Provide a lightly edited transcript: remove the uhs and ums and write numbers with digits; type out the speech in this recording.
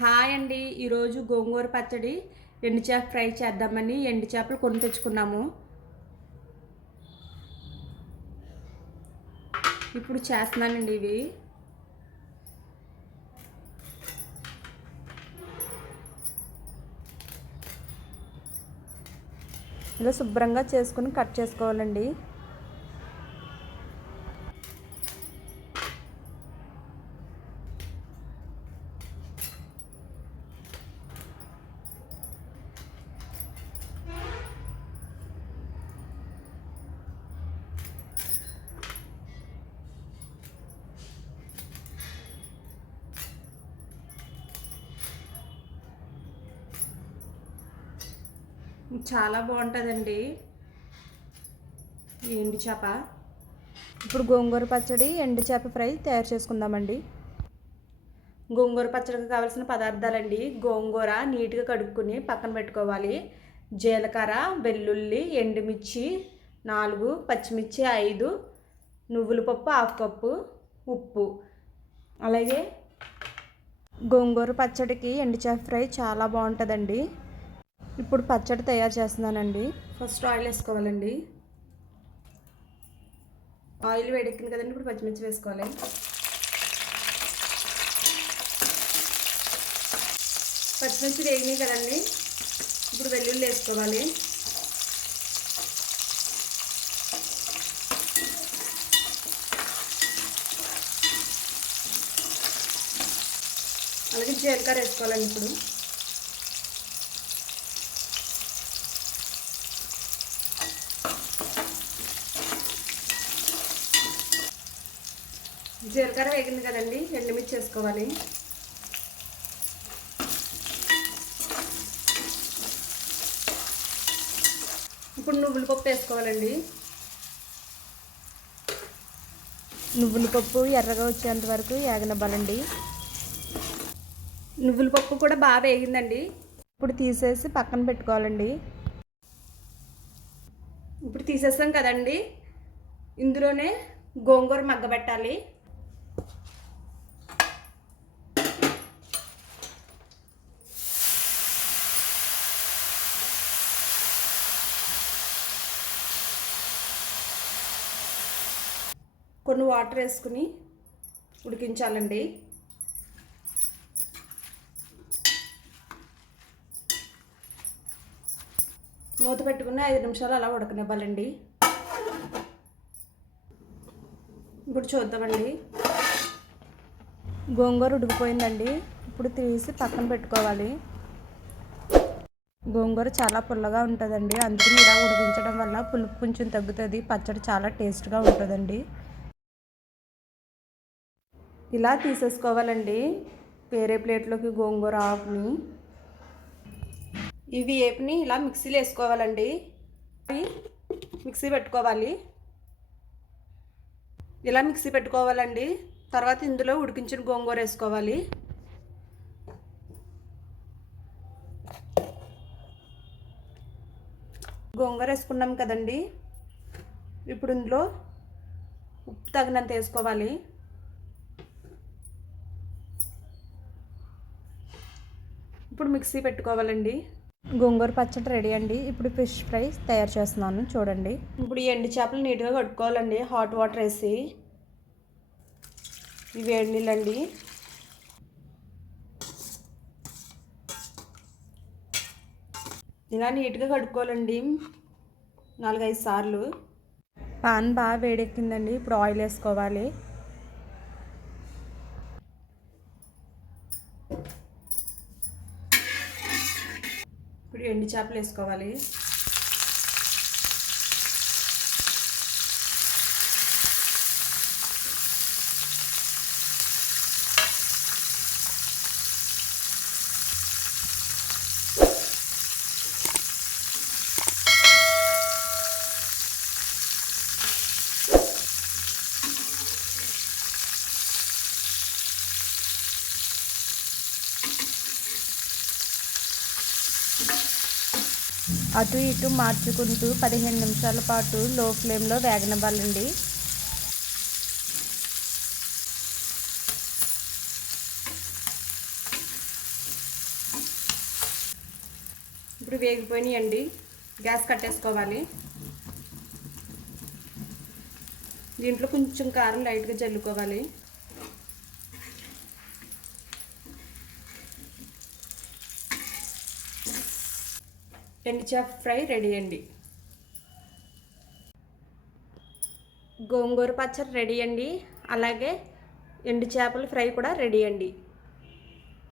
Hi అండి. ఈరోజు గోంగూర పచ్చడి ఎండు చేప ఫ్రై చేద్దామని ఎండు చేపలు కొని తెచ్చుకున్నాము. ఇప్పుడు చేస్తున్నానండి ఇవి. ఇలా శుభ్రంగా చేసుకుని కట్ చేసుకోవాలండి. చాలా బాగుంటుందండి ఈ ఎండు చేప. ఇప్పుడు గోంగూర పచ్చడి ఎండు చేప ఫ్రై తయారు చేసుకుందామండి. గోంగూర పచ్చడికి కావాల్సిన పదార్థాలండి: గోంగూర నీట్గా కడుక్కుని పక్కన పెట్టుకోవాలి, జీలకర్ర, వెల్లుల్లి, ఎండుమిర్చి 4, పచ్చిమిర్చి 5, నువ్వుల పప్పు 1/2 కప్పు, ఉప్పు. అలాగే గోంగూర పచ్చడికి ఎండు చేప ఫ్రై చాలా బాగుంటుందండి. ఇప్పుడు పచ్చడి తయారు చేస్తున్నానండి. ఫస్ట్ ఆయిల్ వేసుకోవాలండి. ఆయిల్ వేడెక్కింది కదండి, ఇప్పుడు పచ్చిమిర్చి వేసుకోవాలి. పచ్చిమిర్చి వేగినాయి కదండి, ఇప్పుడు వెల్లుల్లి వేసుకోవాలి. అలాగే జీలకర్ర వేసుకోవాలండి. ఇప్పుడు జీలకర్ర వేగింది కదండి, ఎండుమిర్చి వేసుకోవాలి. ఇప్పుడు నువ్వుల పప్పు వేసుకోవాలండి. నువ్వుల పప్పు ఎర్రగా వచ్చేంత వరకు వేగనివ్వాలండి. నువ్వుల పప్పు కూడా బాగా వేగిందండి, ఇప్పుడు తీసేసి పక్కన పెట్టుకోవాలండి. ఇప్పుడు తీసేస్తాం కదండి, ఇందులోనే గోంగూర మగ్గబెట్టాలి. కొన్ని వాటర్ వేసుకుని ఉడికించాలండి. మూత పెట్టుకుని 5 నిమిషాలు అలా ఉడకనివ్వాలండి. ఇప్పుడు చూద్దామండి. గోంగూర ఉడికిపోయిందండి, ఇప్పుడు తీసి పక్కన పెట్టుకోవాలి. గోంగూర చాలా పుల్లగా ఉంటుందండి, అందుకని ఇలా ఉడికించడం వల్ల పులుపు కొంచెం తగ్గుతుంది, పచ్చడి చాలా టేస్ట్గా ఉంటుందండి. ఇలా తీసేసుకోవాలండి వేరే ప్లేట్లోకి గోంగూర ఆకుని. ఇవి ఏపుని ఇలా మిక్సీలో వేసుకోవాలండి. మిక్సీ పెట్టుకోవాలి. ఇలా మిక్సీ పెట్టుకోవాలండి. తర్వాత ఇందులో ఉడికించిన గోంగూర వేసుకోవాలి. గోంగూర వేసుకున్నాం కదండి, ఇప్పుడు ఇందులో ఉప్పు తగినంత వేసుకోవాలి. ఇప్పుడు మిక్సీ పెట్టుకోవాలండి. గోంగూర పచ్చడి రెడీ అండి. ఇప్పుడు ఫిష్ ఫ్రై తయారు చేస్తున్నాను, చూడండి. ఇప్పుడు ఈ ఎండు చేపలు నీట్గా కడుక్కోవాలండి. హాట్ వాటర్ వేసి, ఇవి వేడి నీళ్ళండి. ఇలా నీట్గా కడుక్కోవాలండి 4-5 సార్లు. పాన్ బాగా వేడెక్కిందండి, ఇప్పుడు ఆయిల్ వేసుకోవాలి. ఇప్పుడు ఎండు చేపలు వేసుకోవాలి. అటు ఇటు మార్చుకుంటూ 15 నిమిషాల పాటు లో ఫ్లేమ్లో వేగనివ్వాలండి. ఇప్పుడు వేగిపోయినాయండి. గ్యాస్ కట్టేసుకోవాలి. దీంట్లో కొంచెం కారం లైట్గా జల్లుకోవాలి. ఎండు చేప ఫ్రై రెడీ అండి. గోంగూర పచ్చడి రెడీ అండి. అలాగే ఎండు చేపల ఫ్రై కూడా రెడీ అండి.